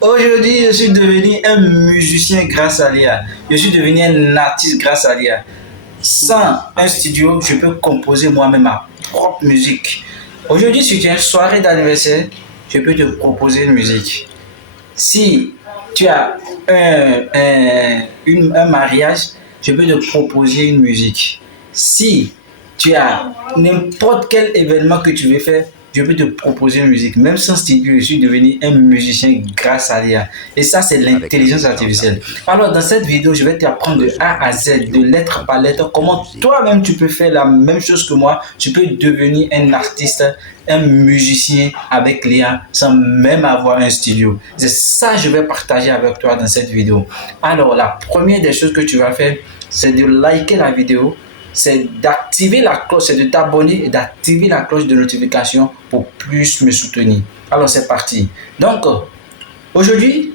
Aujourd'hui, je suis devenu un musicien grâce à l'IA. Je suis devenu un artiste grâce à l'IA. Sans un studio, je peux composer moi-même ma propre musique. Aujourd'hui, si tu as une soirée d'anniversaire, je peux te proposer une musique. Si tu as un mariage, je peux te proposer une musique. Si tu as n'importe quel événement que tu veux faire, je peux te proposer une musique. Même sans studio, je suis devenu un musicien grâce à l'IA. Et ça, c'est l'intelligence artificielle. Alors, dans cette vidéo, je vais t'apprendre de A à Z, de lettre par lettre, comment toi-même tu peux faire la même chose que moi. Tu peux devenir un artiste, un musicien avec l'IA sans même avoir un studio. C'est ça que je vais partager avec toi dans cette vidéo. Alors, la première des choses que tu vas faire, c'est de liker la vidéo, c'est d'activer la cloche, c'est de t'abonner et d'activer la cloche de notification pour plus me soutenir. Alors, c'est parti. Donc, aujourd'hui,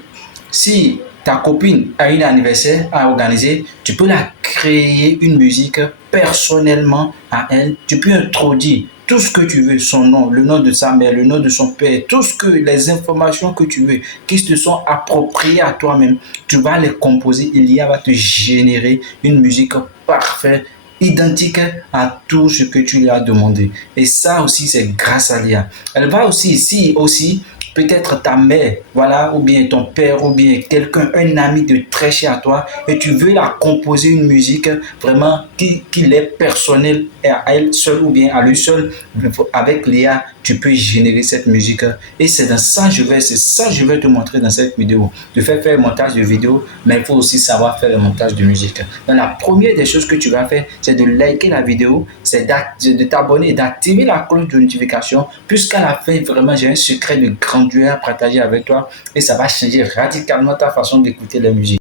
si ta copine a un anniversaire à organiser, tu peux la créer une musique personnellement à elle. Tu peux introduire tout ce que tu veux, son nom, le nom de sa mère, le nom de son père, tout ce que les informations que tu veux, qui te sont appropriées à toi-même, tu vas les composer. Il va te générer une musique parfaite, identique à tout ce que tu lui as demandé. Et ça aussi, c'est grâce à l'IA. Elle va aussi, si aussi, peut-être ta mère, voilà, ou bien ton père, ou bien quelqu'un, un ami de très cher à toi, et tu veux la composer une musique vraiment qui est personnelle à elle seule ou bien à lui seul, avec Léa, tu peux générer cette musique. Et c'est dans ça c'est ça que je vais te montrer dans cette vidéo. Tu fais faire le montage de vidéo, mais il faut aussi savoir faire le montage de musique. Donc la première des choses que tu vas faire, c'est de liker la vidéo, c'est de t'abonner et d'activer la cloche de notification, puisqu'à la fin, vraiment, j'ai un secret de grandeur à partager avec toi et ça va changer radicalement ta façon d'écouter la musique.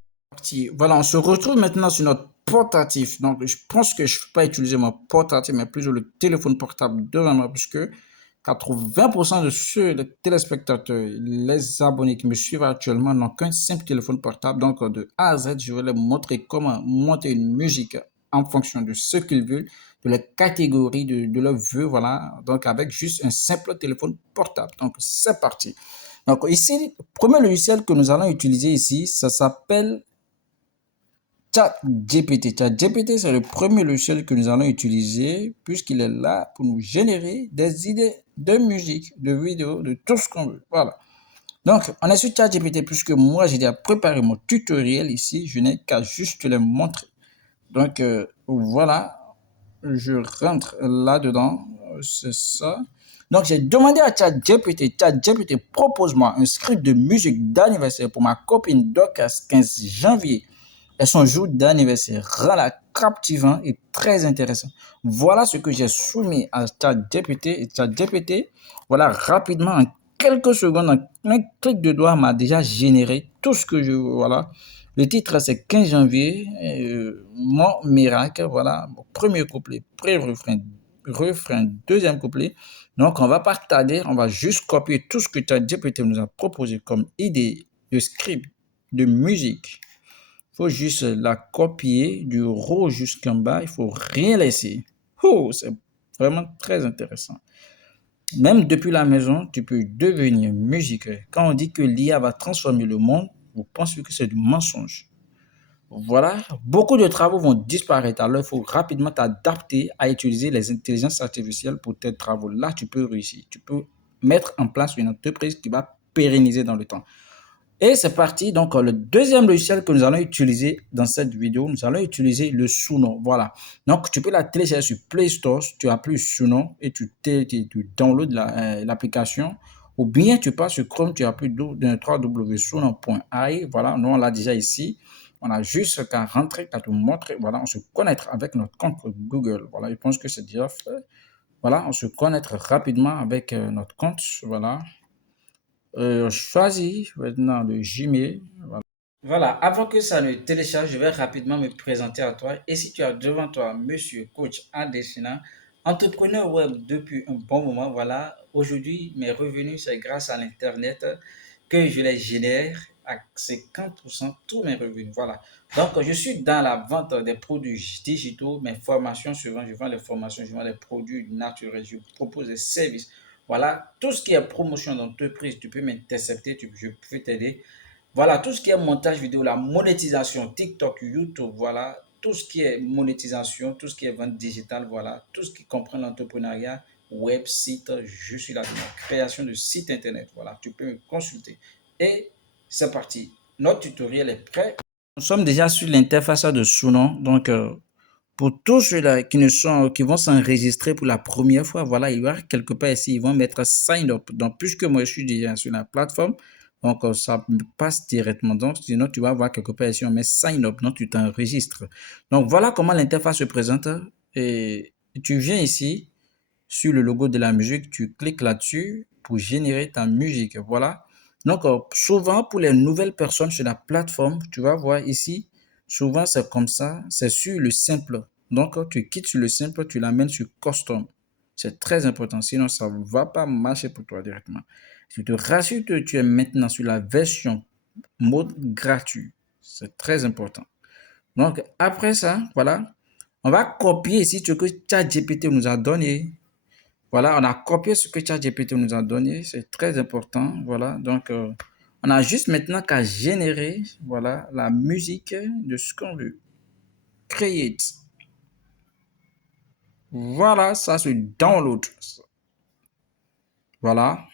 Voilà, on se retrouve maintenant sur notre portatif. Donc, je pense que je ne vais pas utiliser mon portatif, mais plutôt le téléphone portable devant moi, puisque 80% de ceux, les téléspectateurs, les abonnés qui me suivent actuellement n'ont qu'un simple téléphone portable. Donc, de A à Z, je vais leur montrer comment monter une musique en fonction de ce qu'ils veulent, de la catégorie de leurs vœux, voilà. Donc, avec juste un simple téléphone portable. Donc, c'est parti. Donc, ici, le premier logiciel que nous allons utiliser ici, ça s'appelle ChatGPT. ChatGPT, c'est le premier logiciel que nous allons utiliser puisqu'il est là pour nous générer des idées de musique, de vidéos, de tout ce qu'on veut. Voilà. Donc, on est sur ChatGPT puisque moi, j'ai déjà préparé mon tutoriel ici. Je n'ai qu'à juste le montrer. Donc, voilà. Je rentre là-dedans. C'est ça. Donc, j'ai demandé à ChatGPT. ChatGPT, propose-moi un script de musique d'anniversaire pour ma copine Dorcas 15 janvier et son jour d'anniversaire. Rend-la captivant et très intéressant. Voilà ce que j'ai soumis à ChatGPT. Et ChatGPT, voilà, rapidement, en quelques secondes, en un clic de doigt, m'a déjà généré tout ce que je... Voilà. Le titre, c'est 15 janvier, Mon miracle, voilà, premier couplet, pré-refrain, refrain, deuxième couplet. Donc, on va pas tarder, on va juste copier tout ce que ChatGPT nous a proposé comme idée de script, de musique. Il faut juste la copier du haut jusqu'en bas, il faut rien laisser. Oh, c'est vraiment très intéressant. Même depuis la maison, tu peux devenir musique. Quand on dit que l'IA va transformer le monde, vous pensez que c'est du mensonge. Voilà, beaucoup de travaux vont disparaître. Alors, il faut rapidement t'adapter à utiliser les intelligences artificielles pour tes travaux. Là, tu peux réussir. Tu peux mettre en place une entreprise qui va pérenniser dans le temps. Et c'est parti. Donc, le deuxième logiciel que nous allons utiliser dans cette vidéo, nous allons utiliser le Suno. Voilà. Donc, tu peux la télécharger sur Play Store. Tu appuies Suno et tu downloads l'application. Ou bien tu passes sur Chrome, tu appuies www.suno.ai. Voilà, nous on l'a déjà ici. On a juste qu'à rentrer, qu'à te montrer. Voilà, on se connecte avec notre compte Google. Voilà, je pense que c'est déjà fait. Voilà, on se connecte rapidement avec notre compte. Voilà. Choisis maintenant le Gmail. Voilà. Voilà, avant que ça ne télécharge, je vais rapidement me présenter à toi. Et si tu as devant toi Monsieur Coach Adesina, entrepreneur web depuis un bon moment, voilà, aujourd'hui, mes revenus, c'est grâce à l'Internet que je les génère à 50% tous mes revenus. Voilà. Donc, je suis dans la vente des produits digitaux, mes formations, souvent, je vends les formations, je vends les produits naturels, je propose des services. Voilà, tout ce qui est promotion d'entreprise, tu peux m'intercepter, je peux t'aider. Voilà, tout ce qui est montage vidéo, la monétisation, TikTok, YouTube, voilà, tout ce qui est monétisation, tout ce qui est vente digitale, voilà, tout ce qui comprend l'entrepreneuriat, web, site, je suis là-dedans. Création de site internet, voilà, tu peux me consulter. Et c'est parti. Notre tutoriel est prêt. Nous sommes déjà sur l'interface de Sunon, donc pour tous ceux-là qui vont s'enregistrer pour la première fois, voilà, il y aura quelque part ici, ils vont mettre sign up. Donc, puisque moi, je suis déjà sur la plateforme, donc ça passe directement. Donc, sinon, tu vas voir quelque part ici, on met sign up. Donc, tu t'enregistres. Donc, voilà comment l'interface se présente. Et tu viens ici, sur le logo de la musique, tu cliques là-dessus pour générer ta musique. Voilà. Donc, souvent, pour les nouvelles personnes sur la plateforme, tu vas voir ici, souvent c'est comme ça, c'est sur le simple. Donc, tu quittes sur le simple, tu l'amènes sur custom. C'est très important, sinon ça ne va pas marcher pour toi directement. Je te rassure que tu es maintenant sur la version mode gratuit. C'est très important. Donc, après ça, voilà, on va copier ici ce que ChatGPT nous a donné. Voilà, on a copié ce que ChatGPT nous a donné, c'est très important. Voilà, donc on a juste maintenant qu'à générer, voilà, la musique de ce qu'on veut. Create. Voilà, ça se download. Voilà.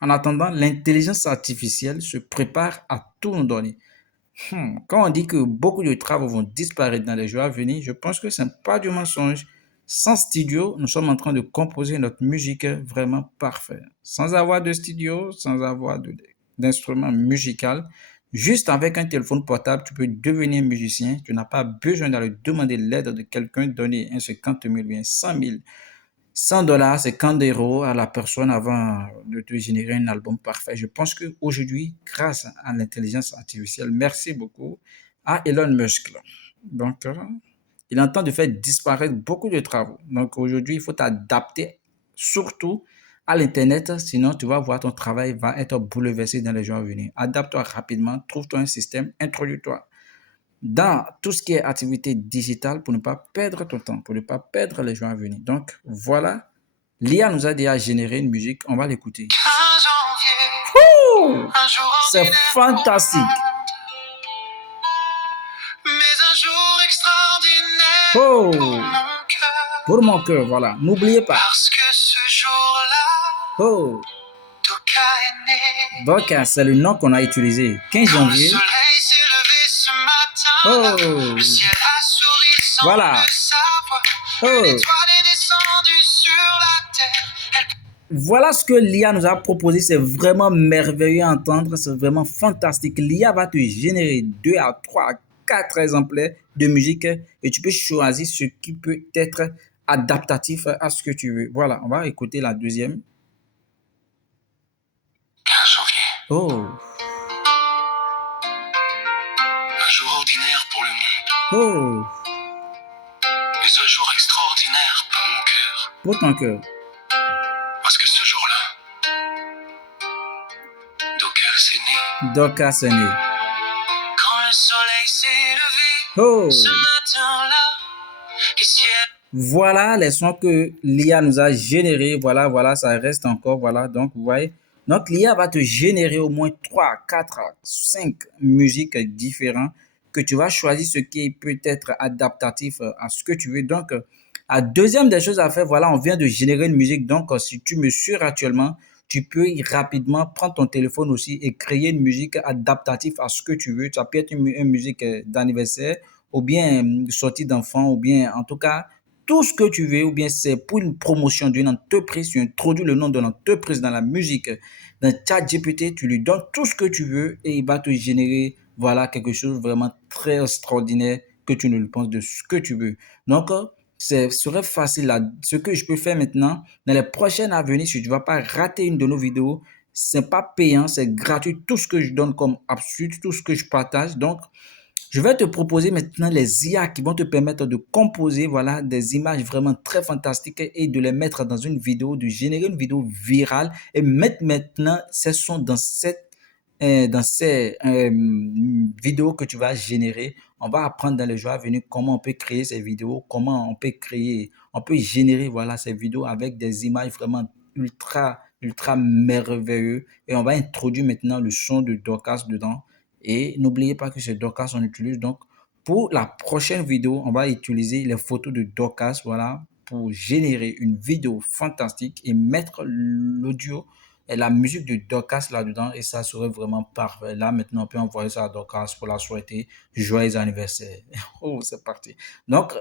En attendant, l'intelligence artificielle se prépare à tout nous donner. Quand on dit que beaucoup de travaux vont disparaître dans les jours à venir, je pense que ce n'est pas du mensonge. Sans studio, nous sommes en train de composer notre musique vraiment parfaite. Sans avoir de studio, sans avoir d'instrument musical, juste avec un téléphone portable, tu peux devenir musicien. Tu n'as pas besoin d'aller demander l'aide de quelqu'un, donner un 50 000 bien 100 000. 100 dollars, c'est 50 euros à la personne avant de te générer un album parfait. Je pense qu'aujourd'hui, grâce à l'intelligence artificielle, merci beaucoup à Elon Musk. Donc, il entend de faire disparaître beaucoup de travaux. Donc, aujourd'hui, il faut t'adapter surtout à l'Internet, sinon tu vas voir ton travail va être bouleversé dans les jours à venir. Adapte-toi rapidement, trouve-toi un système, introduis-toi dans tout ce qui est activité digitale pour ne pas perdre ton temps, pour ne pas perdre les jours à venir. Donc, voilà, l'IA nous a déjà généré une musique, on va l'écouter. C'est fantastique. Oh, pour mon cœur, voilà. N'oubliez pas. Parce que ce jour-là, oh, Doka, c'est le nom qu'on a utilisé. 15 janvier. Oh, voilà. Oh. Voilà ce que l'IA nous a proposé. C'est vraiment merveilleux à entendre. C'est vraiment fantastique. L'IA va te générer 2 à 3 à 4 exemplaires de musique et tu peux choisir ce qui peut être adaptatif à ce que tu veux. Voilà, on va écouter la deuxième. 15 janvier. Oh. Un jour ordinaire pour le monde. Oh. Mais un jour extraordinaire pour mon cœur. Pour ton cœur. Parce que ce jour-là, Doka s'est né. Doka s'est né. Quand le soleil s'est levé, oh, ce matin-là, les ciels... Voilà les sons que l'IA nous a générés. Voilà, voilà, ça reste encore. Voilà, donc vous voyez. Donc l'IA va te générer au moins 3, 4, 5 musiques différentes que tu vas choisir ce qui peut être adaptatif à ce que tu veux. Donc, la deuxième des choses à faire, voilà, on vient de générer une musique. Donc, si tu me suis actuellement, tu peux rapidement prendre ton téléphone aussi et créer une musique adaptative à ce que tu veux. Ça peut être une musique d'anniversaire ou bien une sortie d'enfant ou bien en tout cas, tout ce que tu veux ou bien c'est pour une promotion d'une entreprise, tu introduis le nom de l'entreprise dans la musique, dans ChatGPT, tu lui donnes tout ce que tu veux et il va te générer voilà quelque chose vraiment très extraordinaire que tu ne le penses de ce que tu veux. Donc, ce serait facile là. Ce que je peux faire maintenant, dans les prochaines à venir, si tu ne vas pas rater une de nos vidéos, c'est pas payant, c'est gratuit. Tout ce que je donne comme absurde, tout ce que je partage. Donc, je vais te proposer maintenant les IA qui vont te permettre de composer voilà, des images vraiment très fantastiques et de les mettre dans une vidéo, de générer une vidéo virale et mettre maintenant ces sons dans ces vidéos que tu vas générer. On va apprendre dans les jours à venir comment on peut créer ces vidéos, comment on peut générer voilà, ces vidéos avec des images vraiment ultra merveilleux. Et on va introduire maintenant le son de Dorcas dedans. Et n'oubliez pas que c'est Dorcas on utilise. Donc, pour la prochaine vidéo, on va utiliser les photos de Dorcas, voilà, pour générer une vidéo fantastique et mettre l'audio et la musique de Dorcas là-dedans. Et ça serait vraiment parfait. Là, maintenant, on peut envoyer ça à Dorcas pour la souhaiter joyeux anniversaire. Oh, c'est parti. Donc,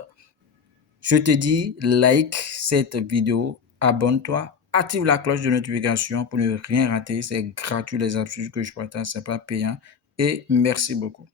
je te dis, like cette vidéo, abonne-toi, active la cloche de notification pour ne rien rater. C'est gratuit les astuces que je partage, c'est pas payant. Et merci beaucoup.